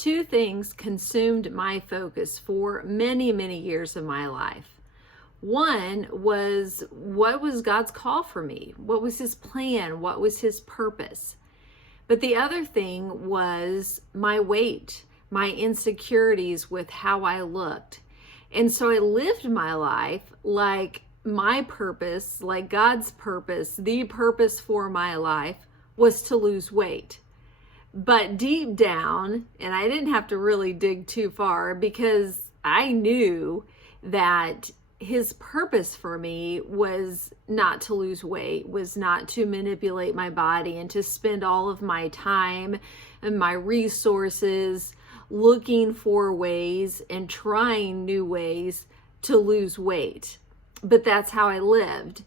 two things consumed my focus for many, many years of my life. One was, what was God's call for me? What was his plan? What was his purpose? But the other thing was my weight, my insecurities with how I looked. And so I lived my life like my purpose, like God's purpose, the purpose for my life was to lose weight. But deep down, and I didn't have to really dig too far because I knew that his purpose for me was not to lose weight, was not to manipulate my body and to spend all of my time and my resources looking for ways and trying new ways to lose weight. But that's how I lived.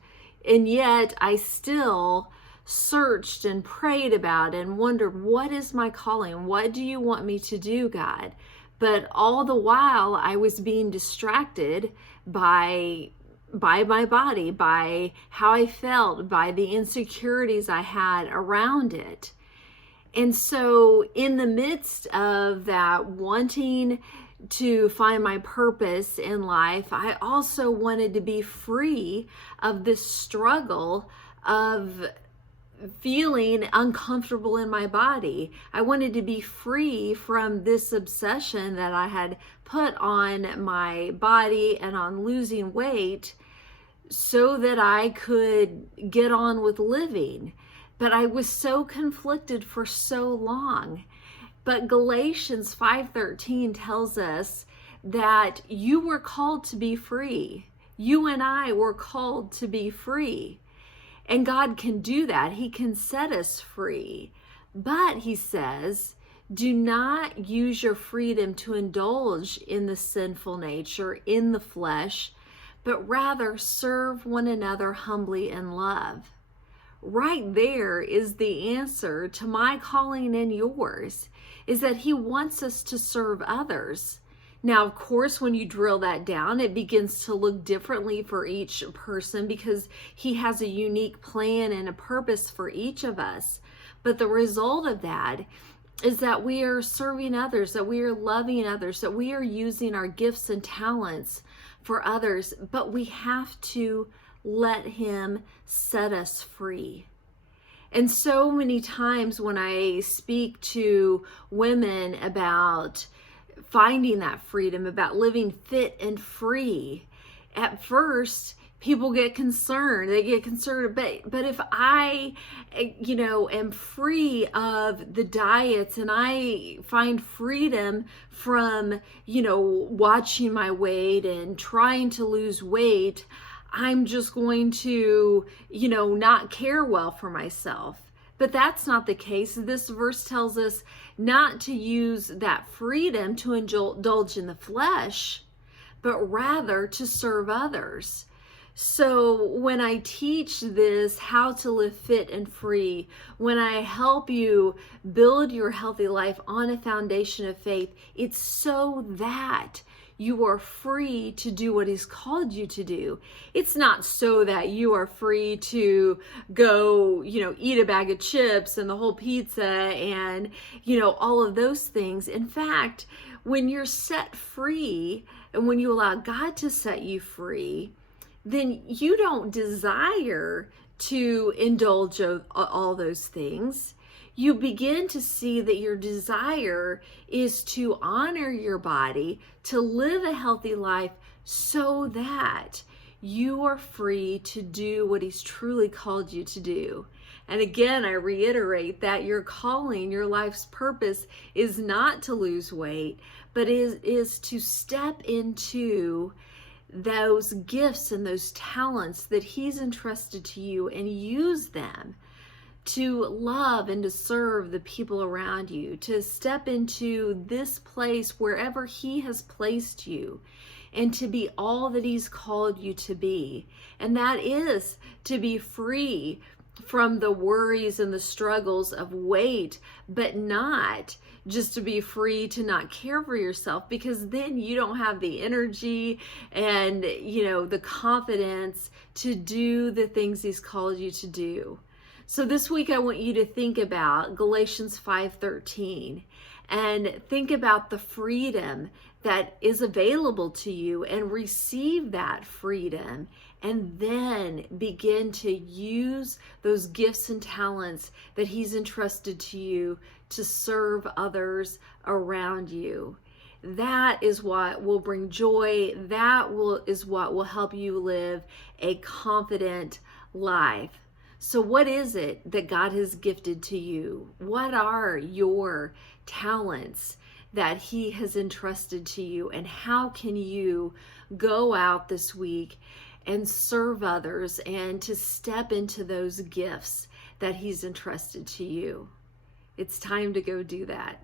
And yet I still searched and prayed about it and wondered, what is my calling? What do you want me to do, God? But all the while I was being distracted by my body, by how I felt, by the insecurities I had around it. And so in the midst of that wanting to find my purpose in life, I also wanted to be free of this struggle of feeling uncomfortable in my body. I wanted to be free from this obsession that I had put on my body and on losing weight so that I could get on with living. But I was so conflicted for so long. But Galatians 5:13 tells us that you were called to be free. You and I were called to be free. And God can do that. He can set us free. But he says, do not use your freedom to indulge in the sinful nature, in the flesh, but rather serve one another humbly in love. Right there is the answer to my calling and yours, is that he wants us to serve others. Now, of course, when you drill that down, it begins to look differently for each person because he has a unique plan and a purpose for each of us. But the result of that is that we are serving others, that we are loving others, that we are using our gifts and talents for others, but we have to let him set us free. And so many times when I speak to women about finding that freedom, about living fit and free, at first people get concerned. They get concerned, but if I, am free of the diets and I find freedom from, watching my weight and trying to lose weight, I'm just going to, not care well for myself. But that's not the case. This verse tells us not to use that freedom to indulge in the flesh, but rather to serve others. So when I teach this, how to live fit and free, when I help you build your healthy life on a foundation of faith, it's so that you are free to do what he's called you to do. It's not so that you are free to go, eat a bag of chips and the whole pizza and, all of those things. In fact, when you're set free and when you allow God to set you free, then you don't desire to indulge all those things. You begin to see that your desire is to honor your body, to live a healthy life so that you are free to do what he's truly called you to do. And again, I reiterate that your calling, your life's purpose is not to lose weight, but is to step into those gifts and those talents that he's entrusted to you and use them to love and to serve the people around you, to step into this place wherever he has placed you and to be all that he's called you to be. And that is to be free from the worries and the struggles of weight, but not just to be free to not care for yourself, because then you don't have the energy and, the confidence to do the things he's called you to do. So this week I want you to think about Galatians 5:13 and think about the freedom that is available to you and receive that freedom, and then begin to use those gifts and talents that He's entrusted to you to serve others around you. That is what will bring joy. Is what will help you live a confident life. So what is it that God has gifted to you? What are your talents that He has entrusted to you? And how can you go out this week and serve others and to step into those gifts that He's entrusted to you? It's time to go do that.